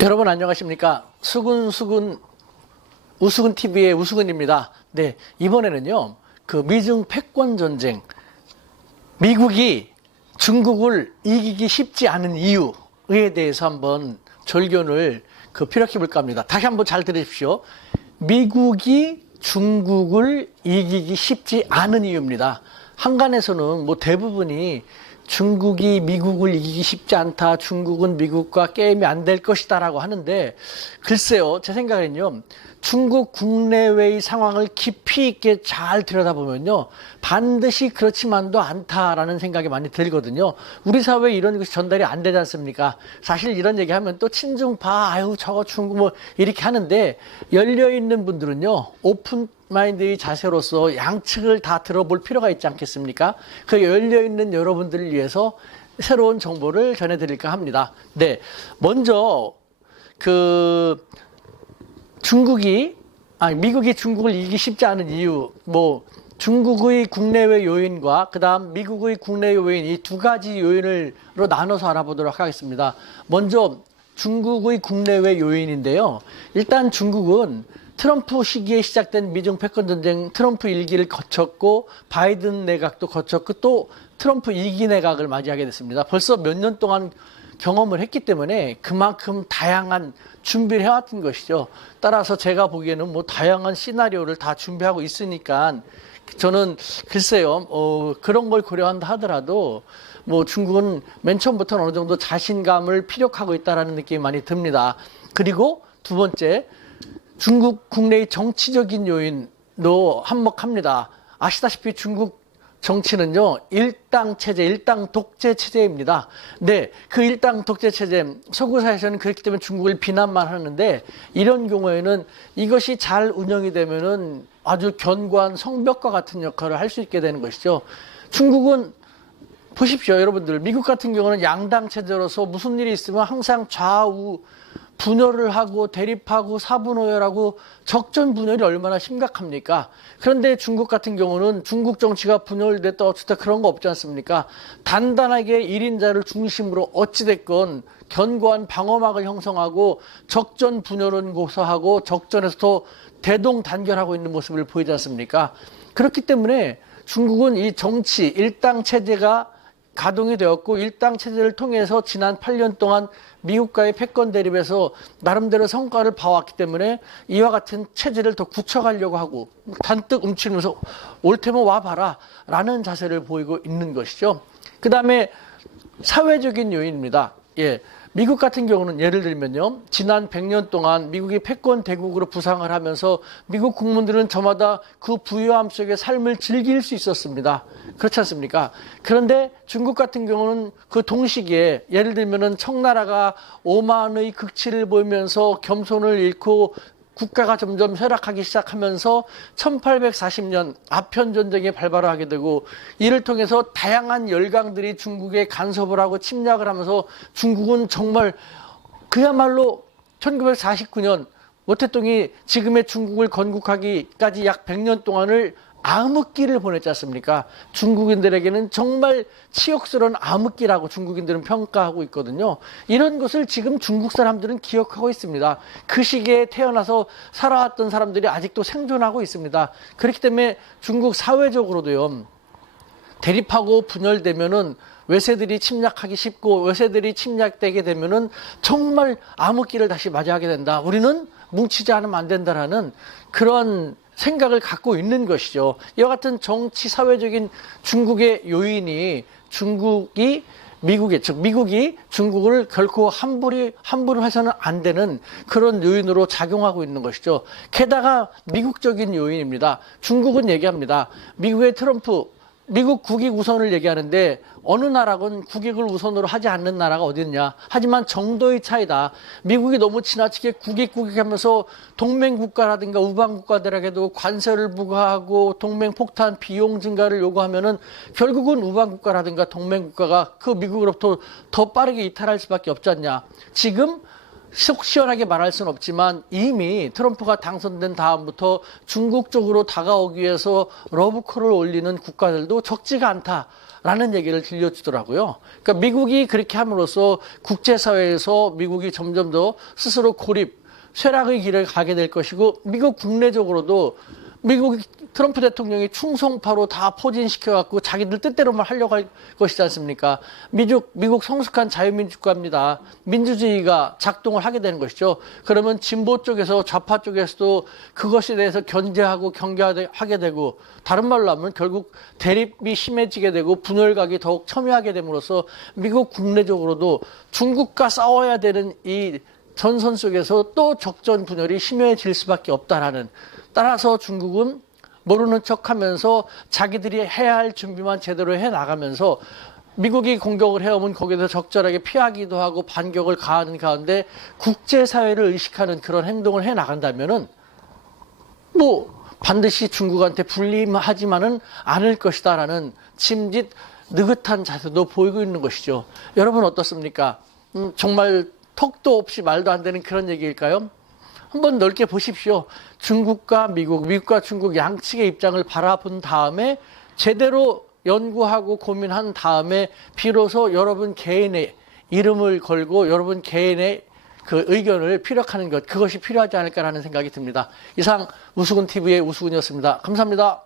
여러분 안녕하십니까? 수근수근 우수근 TV의 우수근입니다. 네, 이번에는요, 그 미중 패권 전쟁, 미국이 중국을 이기기 쉽지 않은 이유에 대해서 한번 절견을 피력해 볼까 합니다. 다시 한번 잘 들으십시오. 미국이 중국을 이기기 쉽지 않은 이유입니다. 한간에서는 뭐 대부분이 중국이 미국을 이기기 쉽지 않다, 중국은 미국과 게임이 안 될 것이다 라고 하는데, 글쎄요, 제 생각에는요, 중국 국내외의 상황을 깊이 있게 잘 들여다보면요, 반드시 그렇지만도 않다라는 생각이 많이 들거든요. 우리 사회에 이런 것이 전달이 안 되지 않습니까? 사실 이런 얘기하면 또 친중파, 아유 저거 중국 뭐 이렇게 하는데, 열려있는 분들은요, 오픈 마인드의 자세로서 양측을 다 들어볼 필요가 있지 않겠습니까? 그 열려있는 여러분들을 위해서 새로운 정보를 전해드릴까 합니다. 네, 먼저 미국이 중국을 이기기 쉽지 않은 이유, 중국의 국내외 요인과 그다음 미국의 국내 요인, 이 두 가지 요인으로 나눠서 알아보도록 하겠습니다. 먼저 중국의 국내외 요인인데요. 일단 중국은 트럼프 시기에 시작된 미중 패권 전쟁, 트럼프 1기를 거쳤고 바이든 내각도 거쳤고 또 트럼프 2기 내각을 맞이하게 됐습니다. 벌써 몇 년 동안 경험을 했기 때문에 그만큼 다양한 준비를 해왔던 것이죠. 따라서 제가 보기에는 뭐 다양한 시나리오를 다 준비하고 있으니까 저는 글쎄요, 그런 걸 고려한다 하더라도 뭐 중국은 맨 처음부터 어느 정도 자신감을 피력하고 있다는 느낌이 많이 듭니다. 그리고 두 번째, 중국 국내의 정치적인 요인도 한몫합니다. 아시다시피 중국 정치는요, 일당 체제, 일당 독재 체제입니다. 네, 그 일당 독재 체제, 서구사에서는 그렇기 때문에 중국을 비난만 하는데, 이런 경우에는 이것이 잘 운영이 되면은 아주 견고한 성벽과 같은 역할을 할 수 있게 되는 것이죠. 중국은 보십시오, 여러분들. 미국 같은 경우는 양당 체제로서 무슨 일이 있으면 항상 좌우 분열을 하고 대립하고 사분오열하고 적전 분열이 얼마나 심각합니까? 그런데 중국 같은 경우는 중국 정치가 분열됐다 어쨌다 그런 거 없지 않습니까? 단단하게 1인자를 중심으로 어찌됐건 견고한 방어막을 형성하고 적전 분열은 고서하고 적전에서도 대동단결하고 있는 모습을 보이지 않습니까? 그렇기 때문에 중국은 이 정치 일당 체제가 가동이 되었고 일당 체제를 통해서 지난 8년 동안 미국과의 패권 대립에서 나름대로 성과를 봐왔기 때문에 이와 같은 체제를 더 굳혀가려고 하고 단뜩 움츠리면서 올 테면 와봐라 라는 자세를 보이고 있는 것이죠. 그 다음에 사회적인 요인입니다. 예, 미국 같은 경우는 예를 들면요, 지난 100년 동안 미국이 패권 대국으로 부상을 하면서 미국 국민들은 저마다 그 부유함 속의 삶을 즐길 수 있었습니다. 그렇지 않습니까? 그런데 중국 같은 경우는 그 동시기에 예를 들면은 청나라가 오만의 극치를 보이면서 겸손을 잃고 국가가 점점 쇠락하기 시작하면서 1840년 아편전쟁에 발발을 하게 되고, 이를 통해서 다양한 열강들이 중국에 간섭을 하고 침략을 하면서 중국은 정말 그야말로 1949년 모태똥이 지금의 중국을 건국하기까지 약 100년 동안을 암흑기를 보냈지 않습니까? 중국인들에게는 정말 치욕스러운 암흑기라고 중국인들은 평가하고 있거든요. 이런 것을 지금 중국 사람들은 기억하고 있습니다. 그 시기에 태어나서 살아왔던 사람들이 아직도 생존하고 있습니다. 그렇기 때문에 중국 사회적으로도요, 대립하고 분열되면은 외세들이 침략하기 쉽고 외세들이 침략되게 되면은 정말 암흑기를 다시 맞이하게 된다. 우리는 뭉치지 않으면 안 된다라는 그런 생각을 갖고 있는 것이죠. 이와 같은 정치 사회적인 중국의 요인이 미국이 중국을 결코 함부로 해서는 안 되는 그런 요인으로 작용하고 있는 것이죠. 게다가 미국적인 요인입니다. 중국은 얘기합니다. 미국 국익 우선을 얘기하는데 어느 나라건 국익을 우선으로 하지 않는 나라가 어디 있냐. 하지만 정도의 차이다. 미국이 너무 지나치게 국익하면서 동맹국가라든가 우방국가들에게도 관세를 부과하고 동맹폭탄 비용 증가를 요구하면은 결국은 우방국가라든가 동맹국가가 그 미국으로부터 더 빠르게 이탈할 수밖에 없지 않냐. 지금 속 시원하게 말할 수는 없지만 이미 트럼프가 당선된 다음부터 중국 쪽으로 다가오기 위해서 러브콜을 올리는 국가들도 적지가 않다. 라는 얘기를 들려주더라고요. 그러니까 미국이 그렇게 함으로써 국제사회에서 미국이 점점 더 스스로 고립, 쇠락의 길을 가게 될 것이고, 미국 국내적으로도 미국 트럼프 대통령이 충성파로 다 포진시켜갖고 자기들 뜻대로만 하려고 할 것이지 않습니까? 미국 성숙한 자유민주국가입니다. 민주주의가 작동을 하게 되는 것이죠. 그러면 진보 쪽에서 좌파 쪽에서도 그것에 대해서 견제하고 경계하게 되고, 다른 말로 하면 결국 대립이 심해지게 되고 분열각이 더욱 첨예하게 됨으로써 미국 국내적으로도 중국과 싸워야 되는 이 전선 속에서 또 적전 분열이 심해질 수밖에 없다라는, 따라서 중국은 모르는 척하면서 자기들이 해야 할 준비만 제대로 해나가면서 미국이 공격을 해오면 거기서 적절하게 피하기도 하고 반격을 가하는 가운데 국제사회를 의식하는 그런 행동을 해나간다면은 뭐 반드시 중국한테 불리하지만은 않을 것이다라는 짐짓 느긋한 자세도 보이고 있는 것이죠. 여러분 어떻습니까? 정말 턱도 없이 말도 안 되는 그런 얘기일까요? 한번 넓게 보십시오. 중국과 미국과 중국 양측의 입장을 바라본 다음에 제대로 연구하고 고민한 다음에 비로소 여러분 개인의 이름을 걸고 여러분 개인의 그 의견을 피력하는 것, 그것이 필요하지 않을까라는 생각이 듭니다. 이상 우수근TV의 우수근이었습니다. 감사합니다.